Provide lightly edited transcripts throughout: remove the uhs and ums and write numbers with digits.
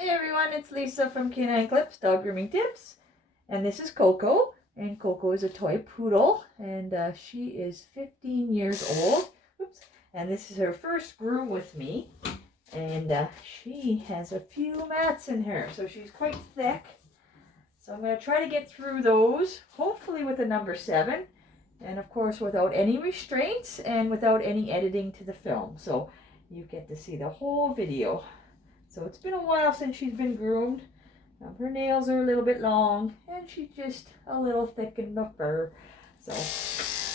Hey everyone, it's Lisa from Canine Clips, Dog Grooming Tips. And this is Coco. And Coco is a toy poodle. And she is 15 years old. Oops. And this is her first groom with me. And she has a few mats in her. So she's quite thick. So I'm going to try to get through those. Hopefully with a number 7. And of course without any restraints and without any editing to the film. So you get to see the whole video. So it's been a while since she's been groomed. Her nails are a little bit long and she's just a little thick in the fur. So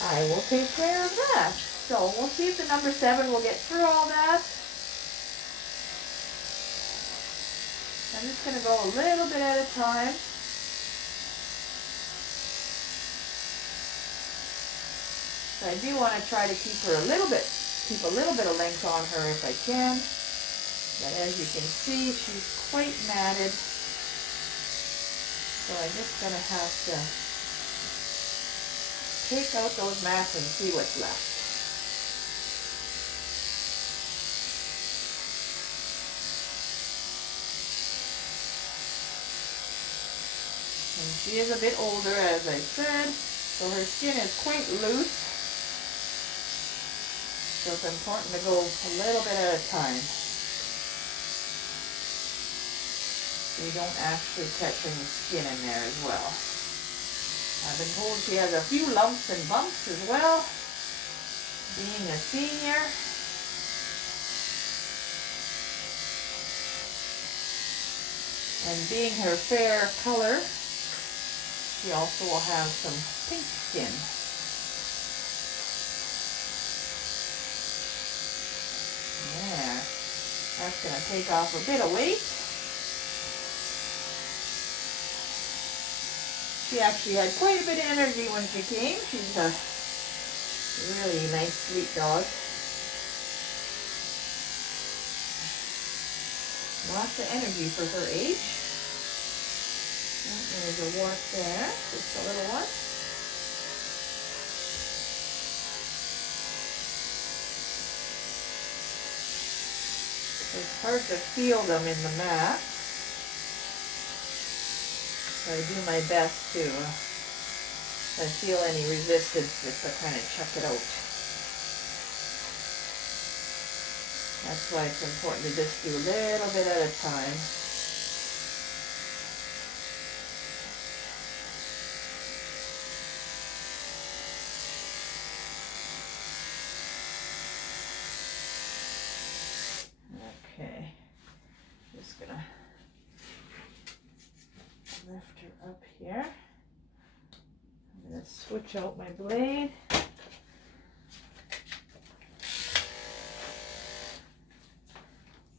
I will take care of that. So we'll see if the number 7 will get through all that. I'm just going to go a little bit at a time. So I do want to try to keep a little bit of length on her if I can. But as you can see, she's quite matted. So I'm just going to have to take out those mats and see what's left. And she is a bit older, as I said, so her skin is quite loose. So it's important to go a little bit at a time. So you don't actually catch any skin in there as well. I've been told she has a few lumps and bumps as well, being a senior. And being her fair color, she also will have some pink skin. There. That's going to take off a bit of weight. She actually had quite a bit of energy when she came. She's a really nice, sweet dog. Lots of energy for her age. There's a wart there, just a little one. It's hard to feel them in the mat. So I do my best to if I feel any resistance, just to kind of check it out. That's why it's important to just do a little bit at a time. Okay, just gonna lift her up here. I'm going to switch out my blade.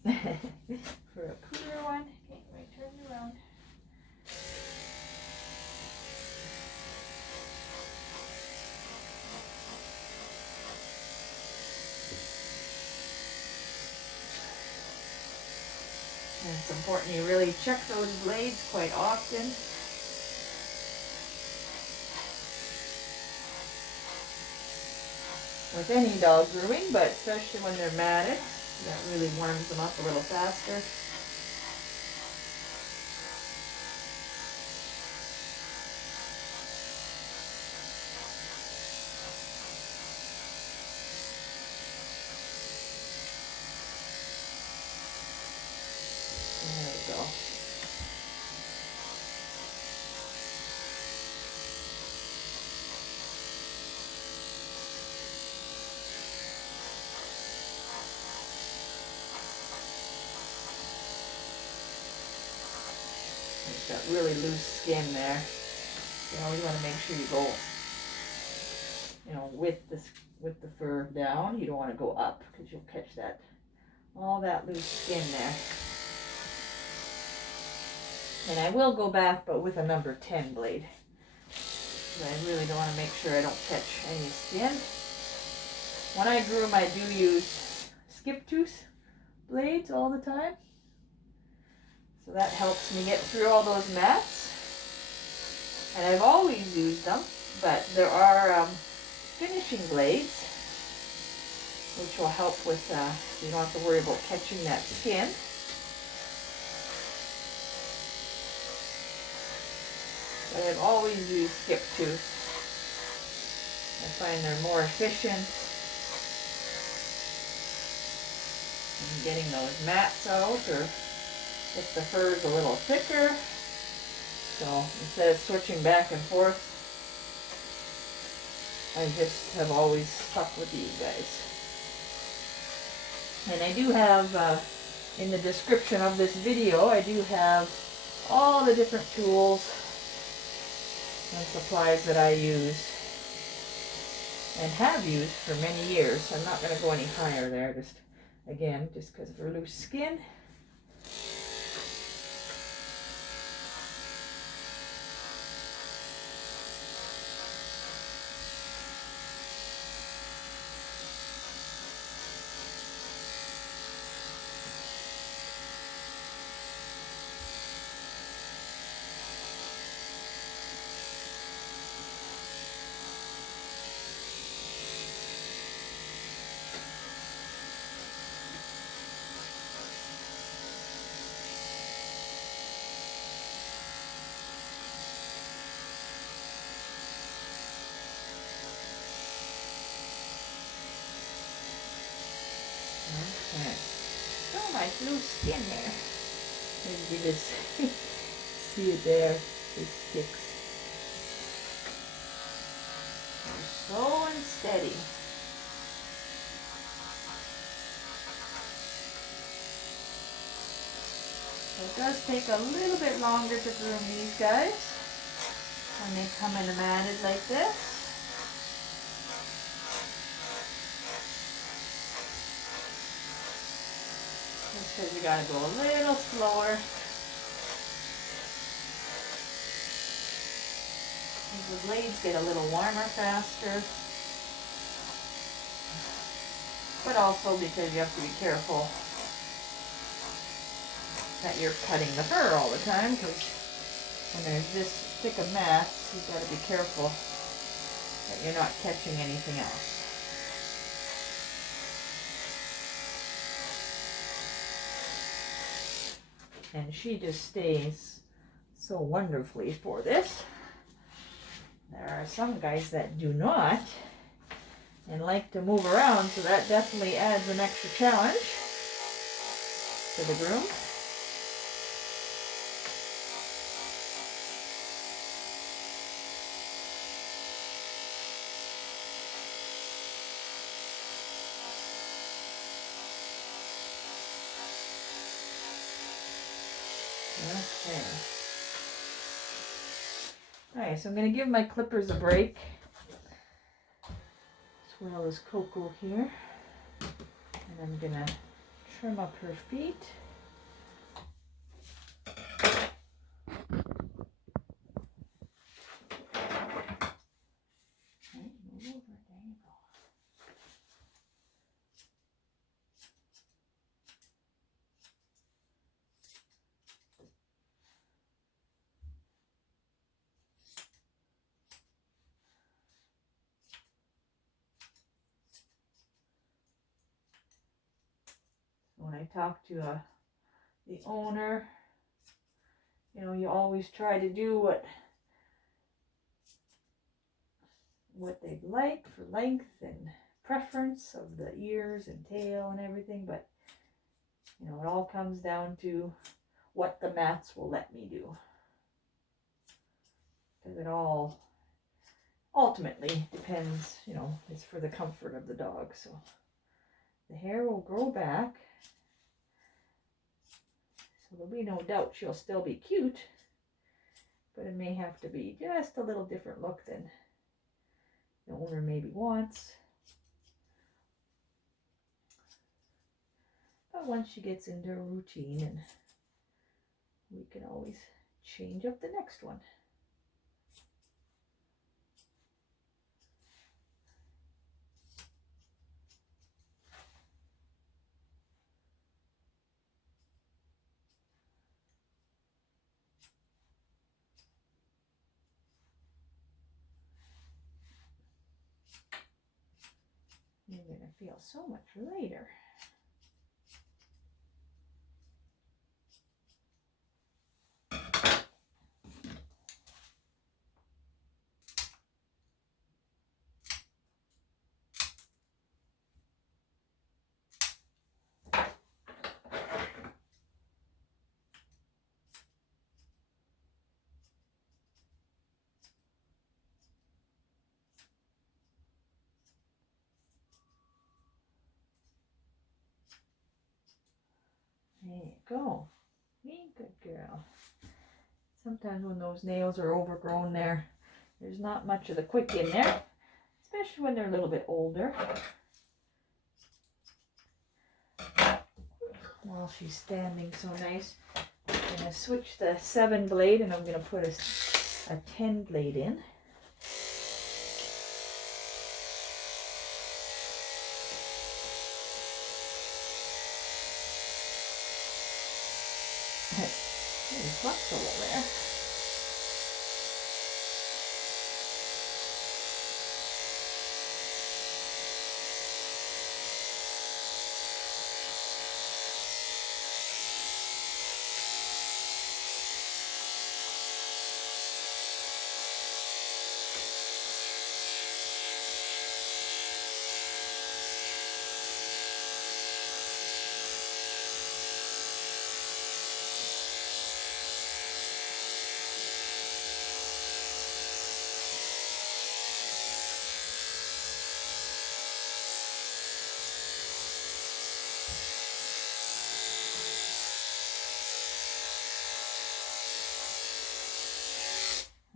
For a cooler one. Okay, right, turn it around. And it's important you really check those blades quite often. With any dog grooming, but especially when they're matted, that really warms them up a little faster. There we go. It's got really loose skin there. You always want to make sure you go, with the fur down. You don't want to go up because you'll catch that all that loose skin there. And I will go back, but with a number 10 blade. But I really don't want to make sure I don't catch any skin. When I groom, I do use skip tooth blades all the time. So that helps me get through all those mats. And I've always used them, but there are finishing blades, which will help with, you don't have to worry about catching that skin. but I've always used skip tooth. I find they're more efficient in getting those mats out, or if the fur is a little thicker. So instead of switching back and forth, I just have always stuck with these guys. And I do have, in the description of this video, I do have all the different tools and supplies that I use and have used for many years. I'm not going to go any higher there, just because of her loose skin. Okay. So nice loose skin there. Maybe you just see it there. It sticks. Slow and steady. So it does take a little bit longer to groom these guys when they come in matted like this. Because you gotta go a little slower. The blades get a little warmer faster. But also because you have to be careful that you're cutting the fur all the time, because when there's this thick of mats, you've got to be careful that you're not catching anything else. And she just stays so wonderfully for this. There are some guys that do not and like to move around, so that definitely adds an extra challenge to the groom. Okay. Alright, so I'm going to give my clippers a break, as well as Coco here. And I'm going to trim up her feet. When I talk to the owner, you know, you always try to do what they'd like for length and preference of the ears and tail and everything, but you know, it all comes down to what the mats will let me do, because it all ultimately depends, you know, it's for the comfort of the dog. So the hair will grow back, so there'll be no doubt she'll still be cute, but it may have to be just a little different look than the owner maybe wants. But once she gets into a routine, and we can always change up the next one. You're going to feel so much later. There you go. Be a good girl. Sometimes when those nails are overgrown there's not much of the quick in there, especially when they're a little bit older. While she's standing so nice, I'm going to switch the 7 blade and I'm going to put a 10 blade in. There's flux over there.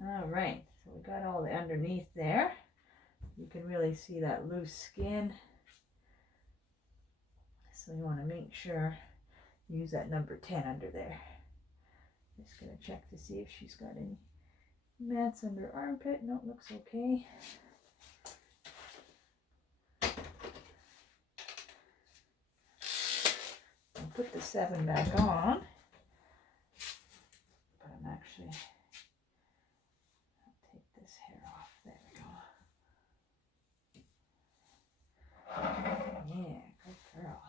All right, so we got all the underneath there. You can really see that loose skin. So you want to make sure, use that number 10 under there. Just going to check to see if she's got any mats under her armpit. No, looks okay. I'll put the 7 back on. But I'm actually... Yeah, good girl.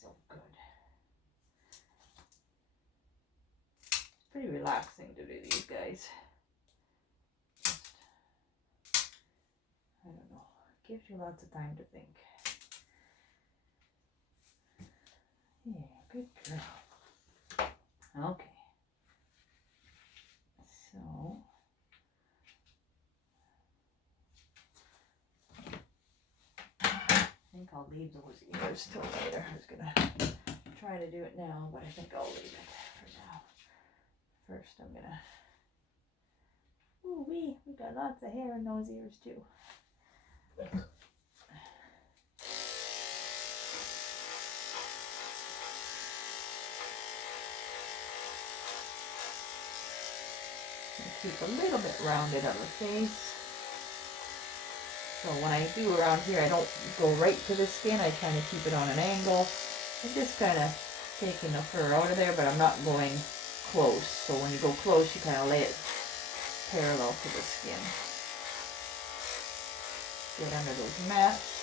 So good. It's pretty relaxing to do these guys. Just, I don't know, it gives you lots of time to think. Yeah, good girl. Okay. So I think I'll leave those ears till later. I was gonna try to do it now, but I think I'll leave it for now. First I'm gonna, ooh, we got lots of hair in those ears too. Keep a little bit rounded on the face. So when I do around here, I don't go right to the skin. I kind of keep it on an angle. I'm just kind of taking the fur out of there, but I'm not going close. So when you go close, you kind of lay it parallel to the skin. Get under those mats.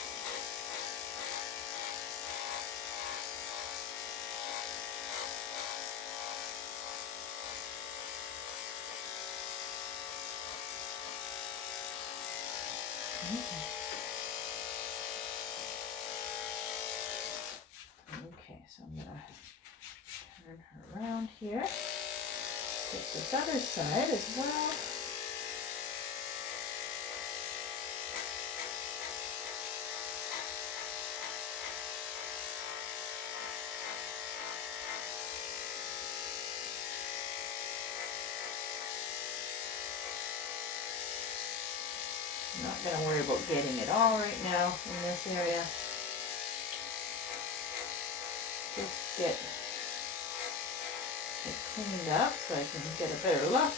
Okay, so I'm gonna turn her around here. Get this other side as well. I'm not going to worry about getting it all right now in this area. Just get it cleaned up so I can get a better look.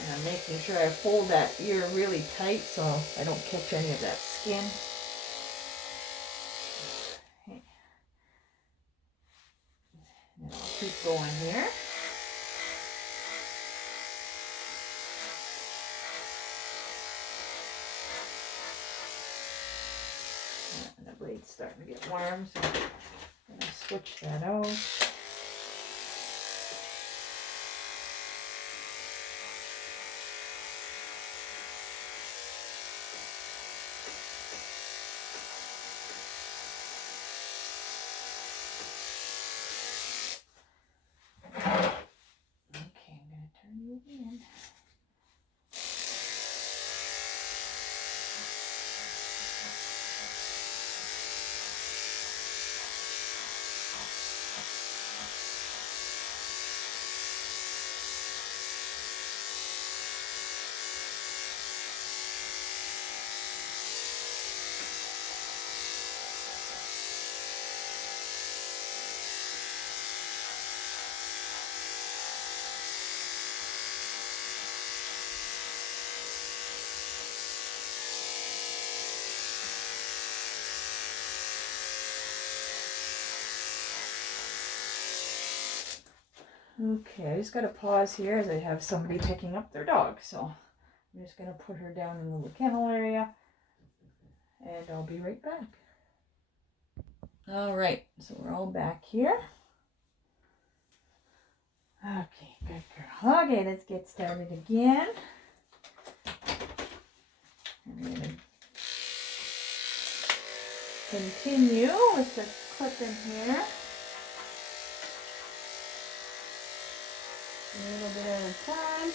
And I'm making sure I hold that ear really tight so I don't catch any of that skin. Okay. And I'll keep going here. And the blade's starting to get warm, so I'm going to switch that out. Okay, I just got to pause here as I have somebody picking up their dog. So I'm just going to put her down in the kennel area and I'll be right back. All right, so we're all back here. Okay, good girl. Okay, let's get started again. I'm going to continue with the clipping here. A little bit at a time.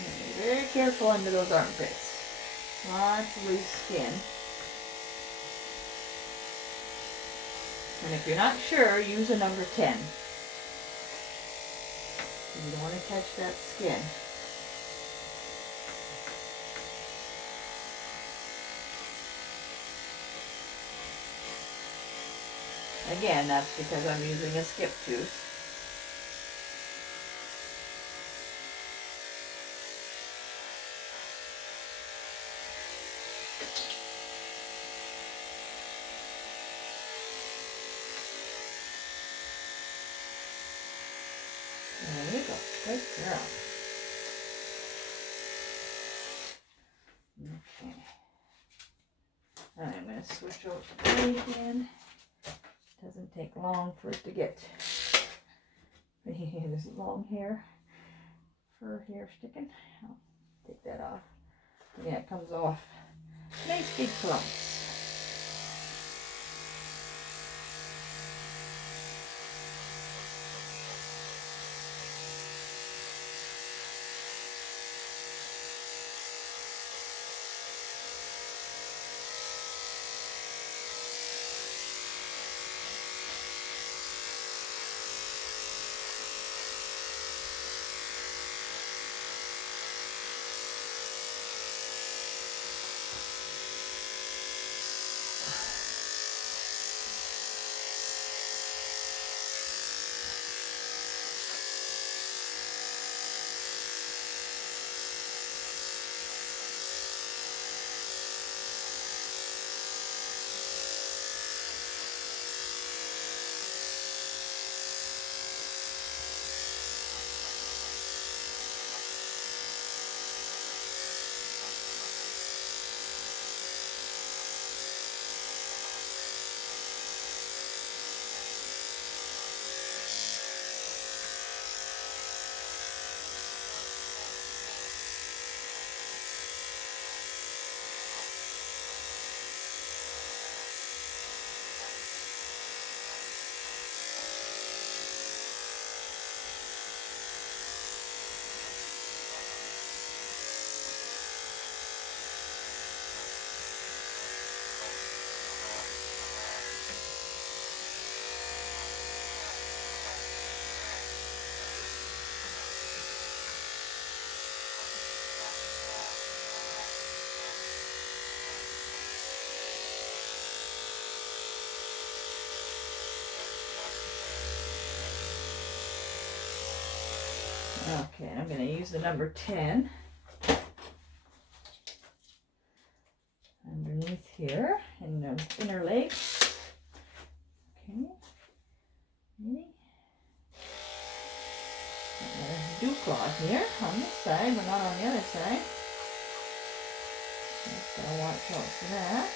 Be very careful under those armpits. Lots of loose skin. And if you're not sure, use a number 10. You don't want to catch that skin. Again, that's because I'm using a skip tooth. There you go. Good girl. Okay. I'm going to switch over to the blade again. Doesn't take long for it to get. There's long hair, fur hair sticking. I'll take that off. Yeah, it comes off. Nice big clumps. Okay, I'm going to use the number 10 underneath here in the inner leg. Okay, ready? Got a dew cloth here on this side, but not on the other side. Just going to watch out for that.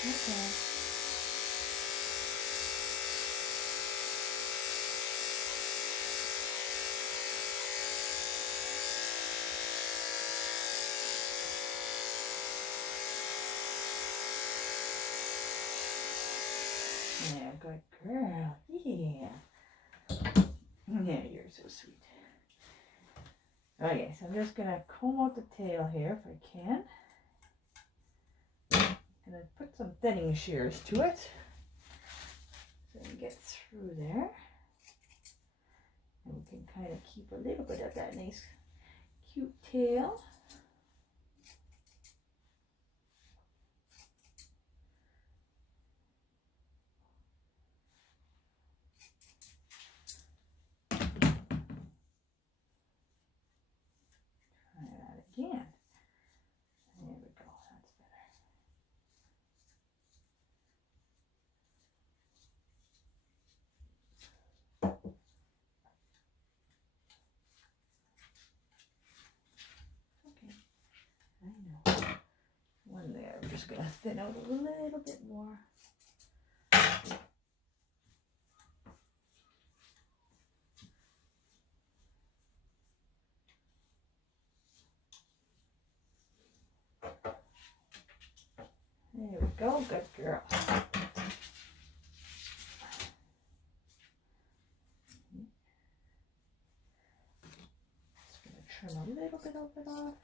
Okay. Yeah, good girl. Yeah. Yeah, you're so sweet. Okay, so I'm just going to comb out the tail here if I can. And then put some thinning shears to it so we get through there. And we can kind of keep a little bit of that nice cute tail. Try that again. There we go, that's better. Okay, I know. One there, I'm just going to thin out a little bit more. There we go, good girl. little bit off.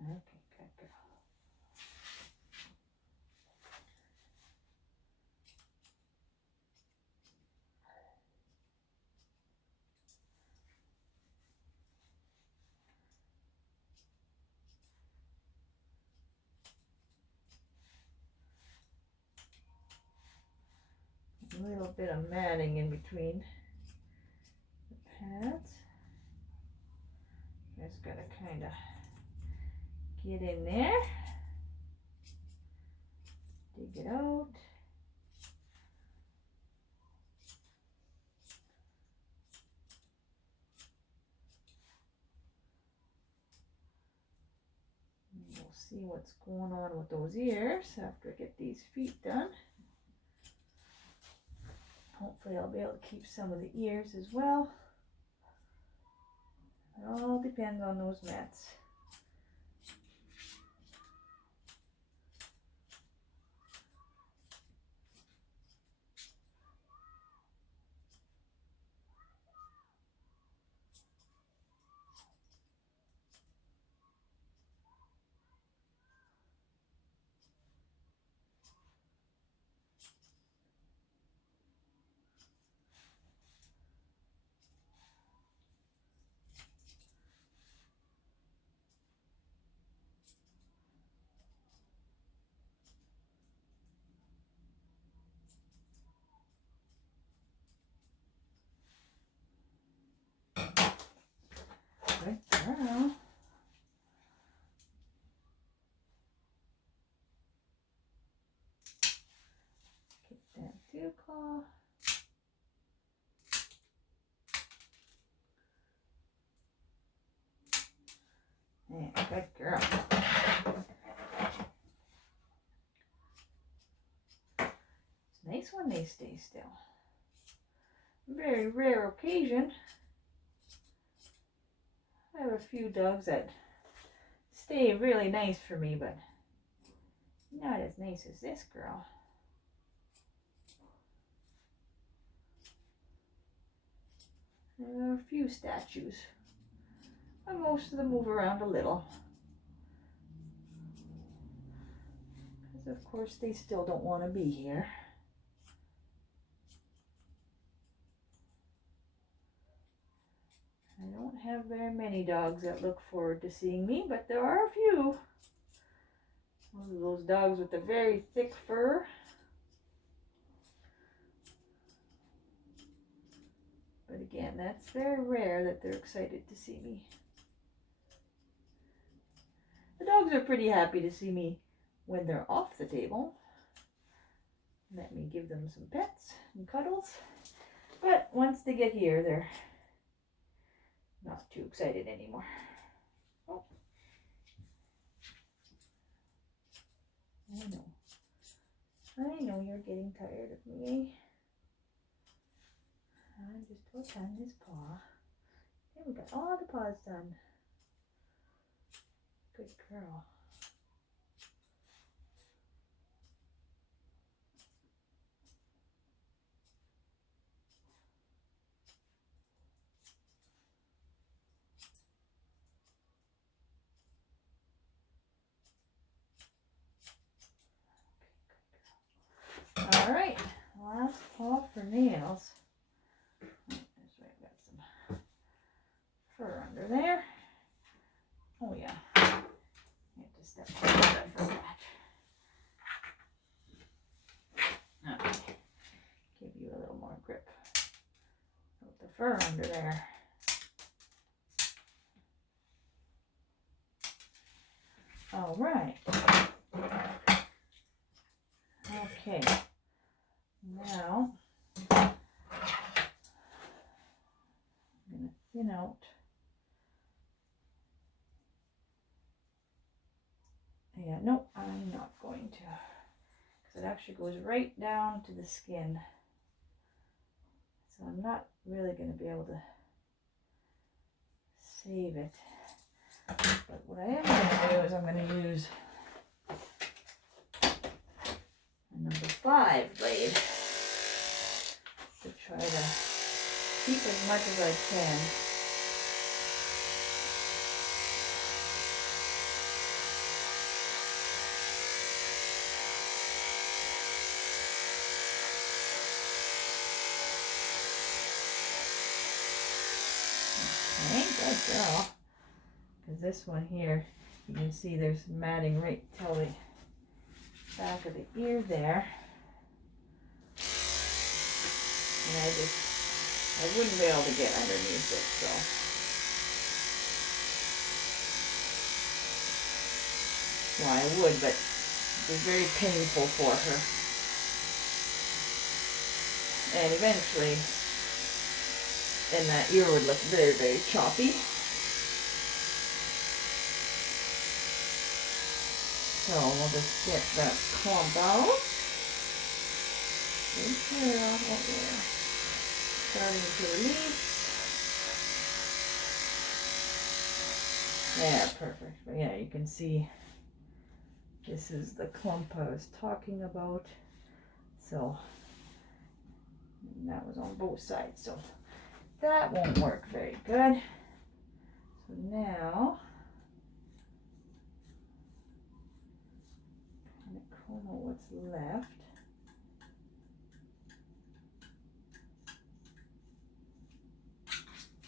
Okay, good girl. A little bit of matting in between the pads. Just gotta kind of get in there, dig it out. And we'll see what's going on with those ears after I get these feet done. Hopefully I'll be able to keep some of the ears as well. It all depends on those mats. Good girl. Get that dew claw. Yeah, good girl. It's nice when they stay still. Very rare occasion. I have a few dogs that stay really nice for me, but not as nice as this girl. There are a few statues, but most of them move around a little. Because of course they still don't want to be here. I don't have very many dogs that look forward to seeing me, but there are a few. Those dogs with the very thick fur. But again, that's very rare that they're excited to see me. The dogs are pretty happy to see me when they're off the table. Let me give them some pets and cuddles. But once they get here, they're not too excited anymore. Oh. I know you're getting tired of me. I'm just about done his paw. Okay, we got all the paws done. Good girl. All right, last paw for nails. That's right, got some fur under there. Oh yeah, I have to step on that, I forgot. Okay, give you a little more grip. Put the fur under there. All right. Okay. Now, I'm going to thin out no, I'm not going to, because it actually goes right down to the skin. So I'm not really going to be able to save it. But what I am going to do is I'm going to use a number 5 blade. try to keep as much as I can. Okay, good girl. Because this one here, you can see there's matting right till the back of the ear there. And I wouldn't be able to get underneath it, so. Well, I would, but it was very painful for her. And eventually, then that ear would look very, very choppy. So we'll just get that clump out. Good girl. Oh, yeah. Starting to release. Yeah, perfect. But yeah, you can see this is the clump I was talking about. So that was on both sides. So that won't work very good. So now kind of comb out what's left.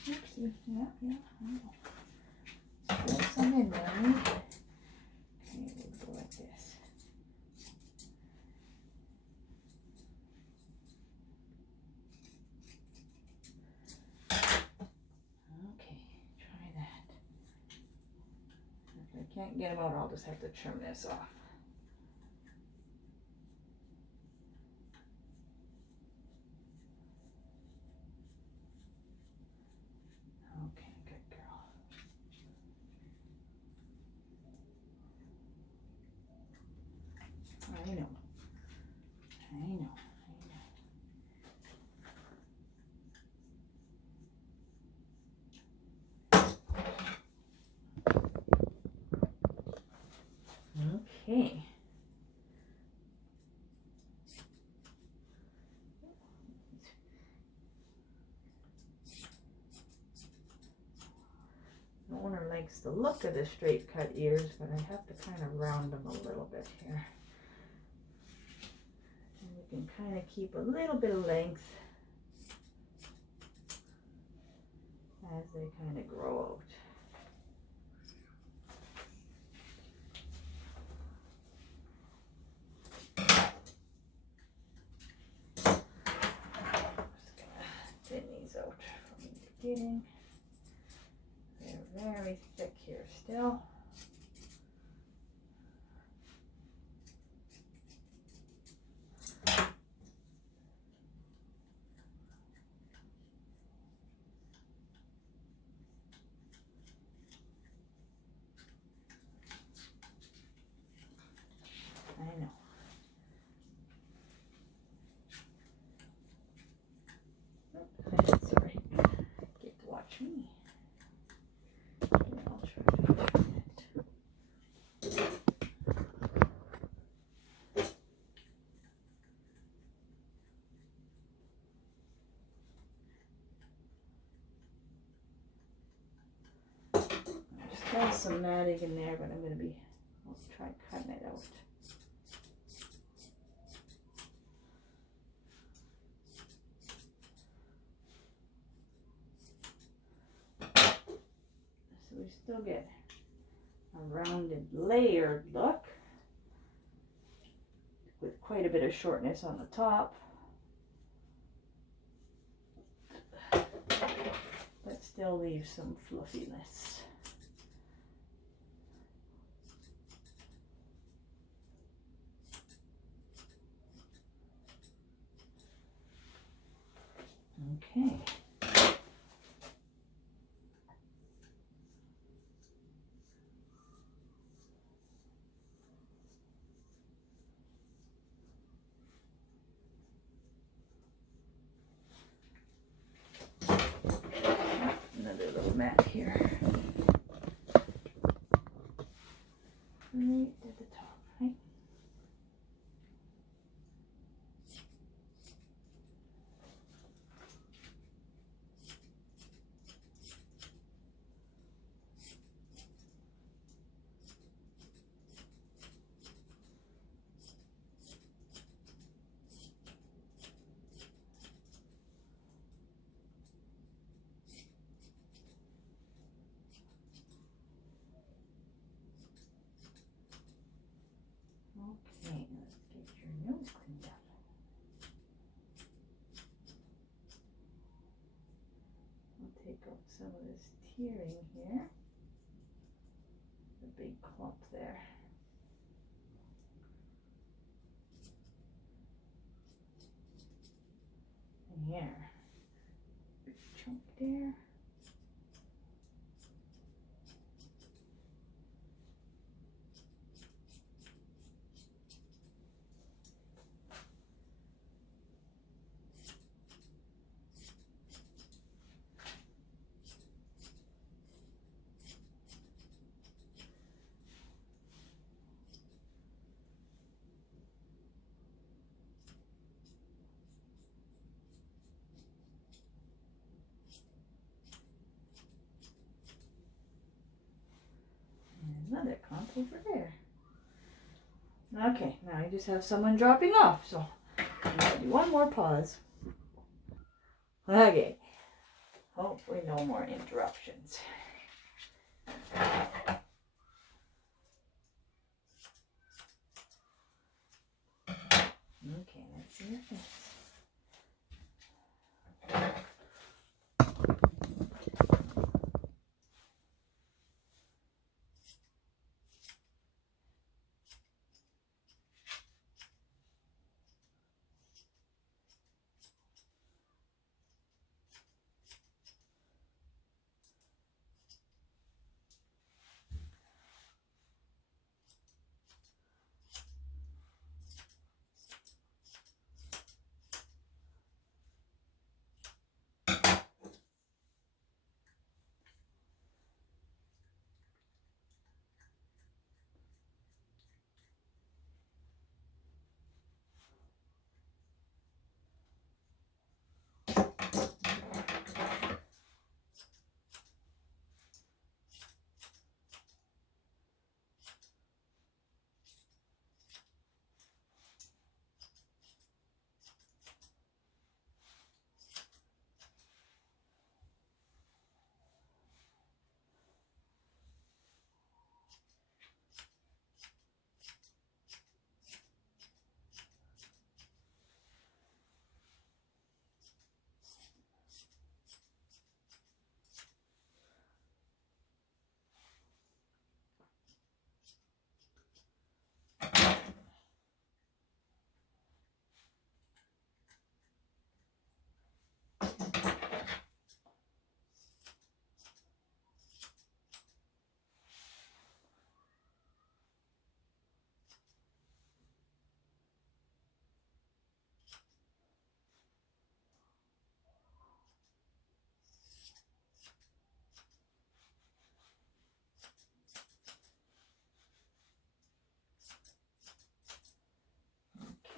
Oopsie, yeah, I know. Still some in there. Okay, we'll go like this. Okay, try that. If I can't get them out, I'll just have to trim this off. Okay, good girl. I know. Okay. The owner likes the look of the straight cut ears, but I have to kind of round them a little bit here. And we can kind of keep a little bit of length as they kind of grow out. Thin these out from the beginning. They're very thick here still. I know. Sorry. Get to watch me. Okay, I'll try to turn it. There's still some matting in there, but I'll try cutting it out. So we still get a rounded, layered look with quite a bit of shortness on the top, but still leave some fluffiness. Okay. Another little mat here. Right at the top, right? some of this tearing here. The big clump there. And here. Big chunk there. Another clump over there. Okay, now I just have someone dropping off, so I'm gonna do one more pause. Okay, hopefully no more interruptions. Okay, let's see your face.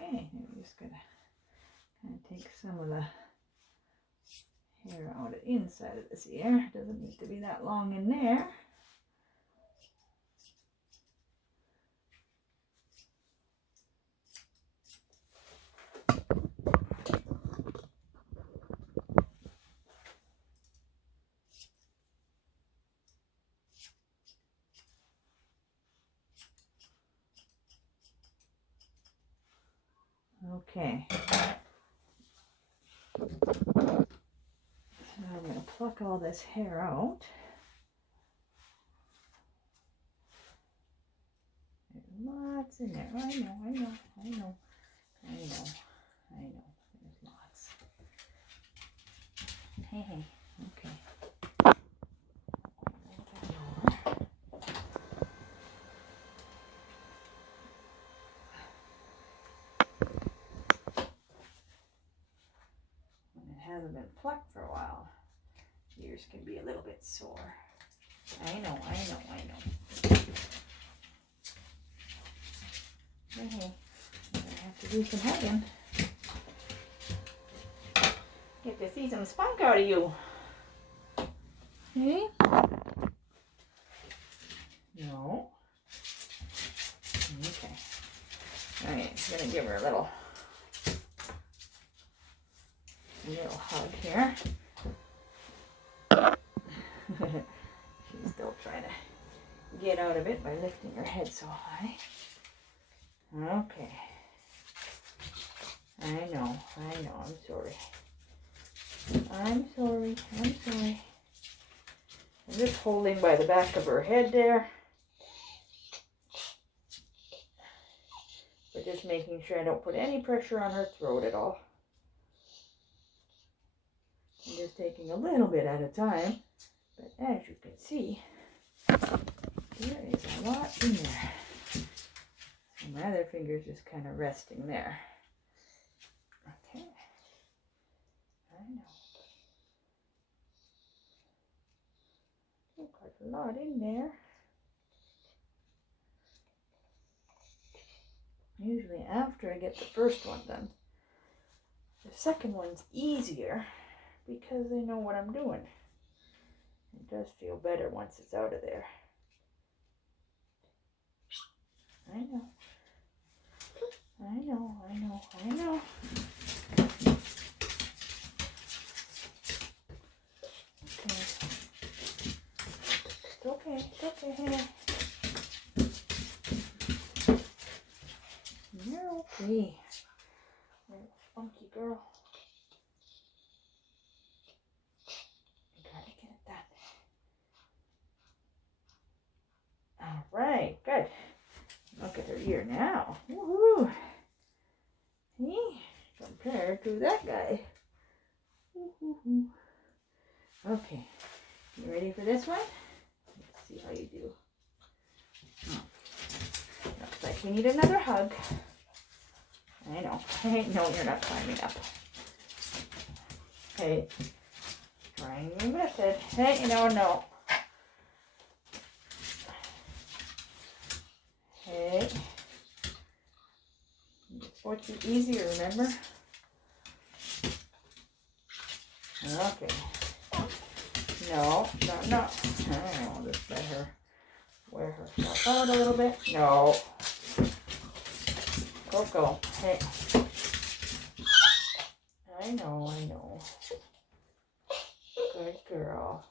Okay, I'm just gonna kind of take some of the hair out of the inside of this ear. Doesn't need to be that long in there. Okay. So I'm going to pluck all this hair out. There's lots in there. I know. There's lots. Hey, okay. Hasn't been plucked for a while. Ears can be a little bit sore. I know. Okay, I have to do some hugging. Get to see some spunk out of you. Okay? No. Okay. Alright, I'm gonna give her a little hug here. She's still trying to get out of it by lifting her head so high. Okay. I know. I'm sorry. I'm just holding by the back of her head there. But just making sure I don't put any pressure on her throat at all. I'm just taking a little bit at a time. But as you can see, there is a lot in there. And my other finger's just kind of resting there. Okay. I know. Oh, quite a lot in there. Usually after I get the first one done. The second one's easier because I know what I'm doing. It does feel better once it's out of there. I know. I know, I know, I know. Okay. It's okay, honey. You're okay. You're a funky girl. You gotta get it done. All right, good. Look at her ear now. Woohoo! See? Compared to that guy. Woo-hoo-hoo. Okay, you ready for this one? Let's see how you do. Looks like you need another hug. I know. No, you're not climbing up. Hey, trying your method. Hey, no. Hey. It's supposed to be easier, remember? Okay. No. I'll just let her wear herself out a little bit. No. Coco, hey. I know. Good girl.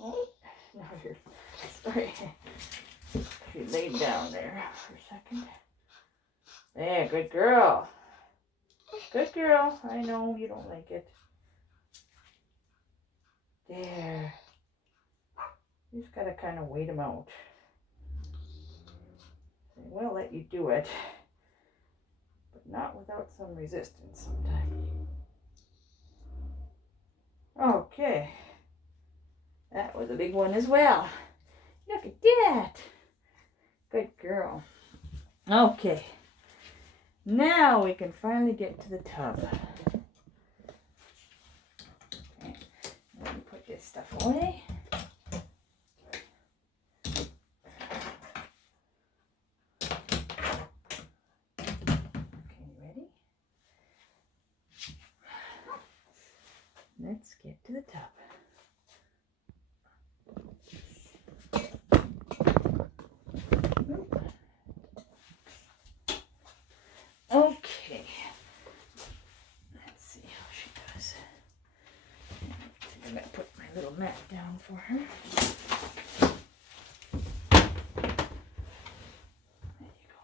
Oh, no, you're sorry. She laid down there for a second. There, good girl. Good girl. I know you don't like it. There. You just gotta kind of wait them out. They will let you do it, but not without some resistance sometimes. Okay. That was a big one as well. Look at that. Good girl. Okay. Now we can finally get to the tub. Okay. Let me put this stuff away. Okay, ready? Let's get to the tub. Okay, let's see how she does. I think I'm going to put my little mat down for her. There you go.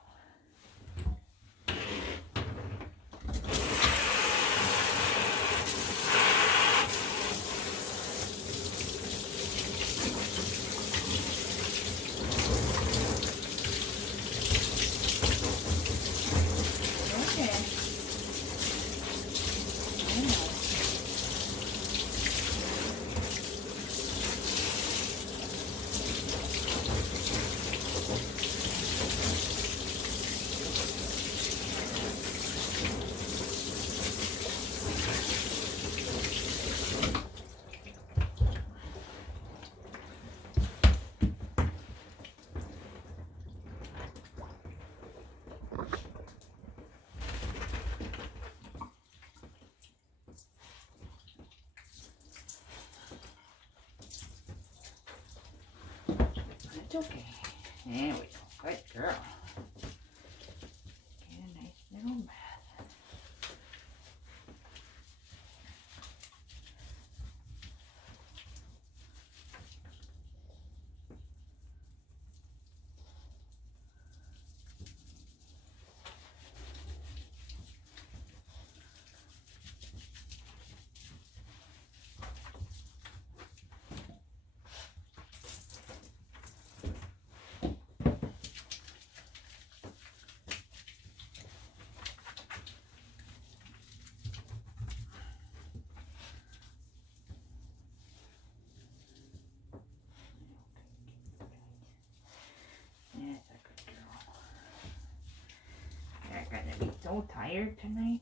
It's okay. There we go. Good girl. Get a nice little bath. so tired tonight.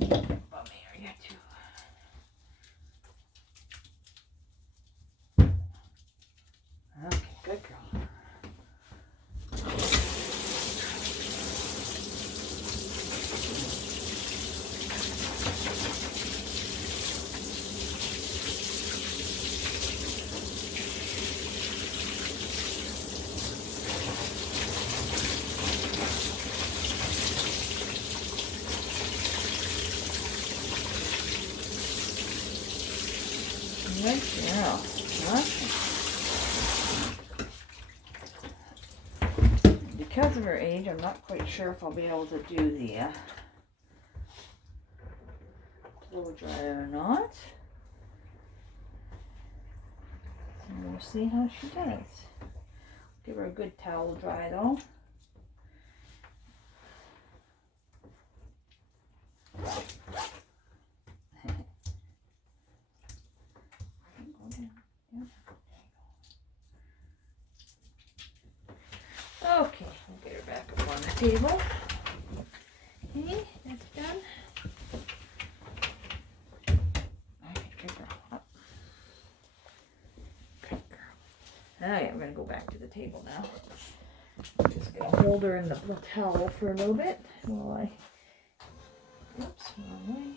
Bum area too. Okay, good girl. Good girl. Because of her age, I'm not quite sure if I'll be able to do the blow dryer or not. So we'll see how she does. Give her a good towel dry though. Okay, we'll get her back up on the table. Okay, that's done. Okay, good girl. Up. Good girl. Alright, we're going to go back to the table now. I'm just going to hold her in the towel for a little bit while I... Oops, wrong way.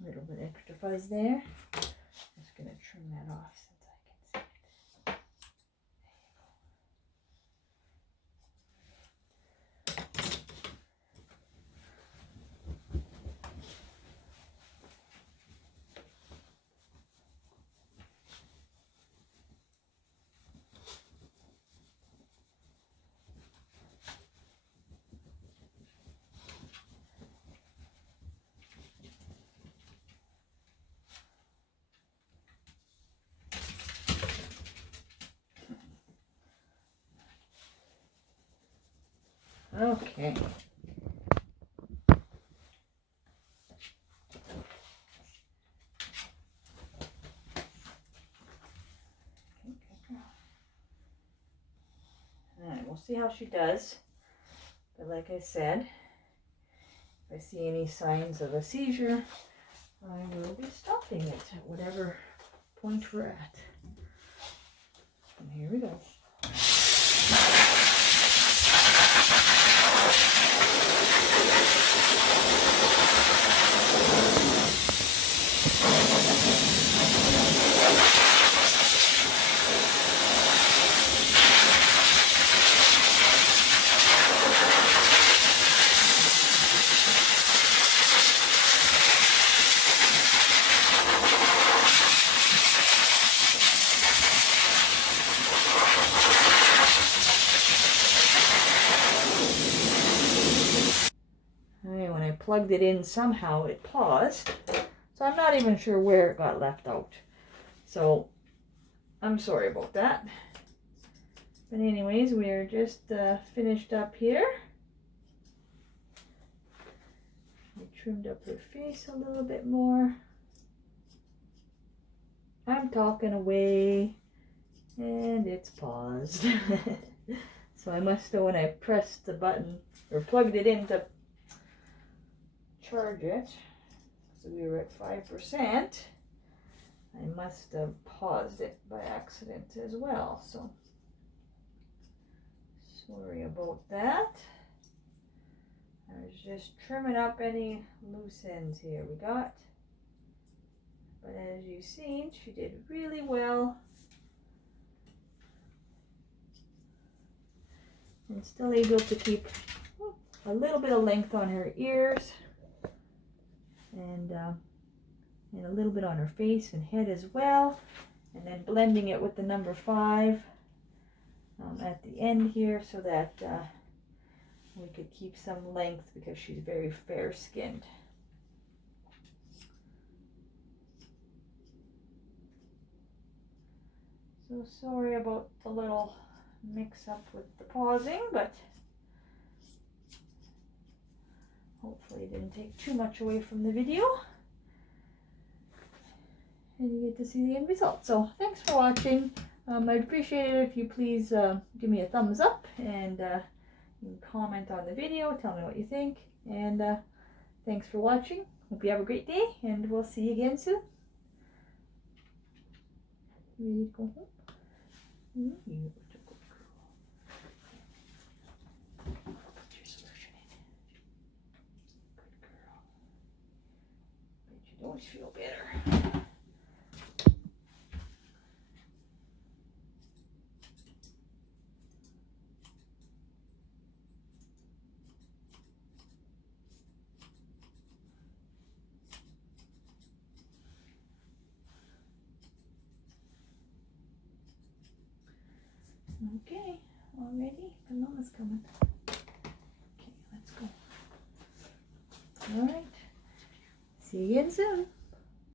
A little bit extra fuzz there. Just going to trim that off since I can see it. Okay. Alright, we'll see how she does. But like I said, if I see any signs of a seizure, I will be stopping it at whatever point we're at. And here we go. When I plugged it in, somehow it paused. So I'm not even sure where it got left out. So I'm sorry about that. But anyways, we're just finished up here. We trimmed up her face a little bit more. I'm talking away and it's paused. So I must have, when I pressed the button or plugged it in to charge it, so we were at 5%, I must have paused it by accident as well. So sorry about that. I was just trimming up any loose ends here we got. But as you've seen, she did really well and still able to keep a little bit of length on her ears and a little bit on her face and head as well. And then blending it with the number 5 at the end here so that we could keep some length because she's very fair skinned. So sorry about the little mix up with the pausing, but hopefully it didn't take too much away from the video. And you get to see the end result. So thanks for watching. I'd appreciate it if you please give me a thumbs up and you can comment on the video, tell me what you think. And thanks for watching. Hope you have a great day, and we'll see you again soon. Ready to go home? You're a good girl. Put your solution in. Good girl. Bet you don't feel better. Okay, all ready? Mama's coming. Okay, let's go. All right. See you again soon.